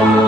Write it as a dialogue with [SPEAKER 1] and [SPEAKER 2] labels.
[SPEAKER 1] Oh.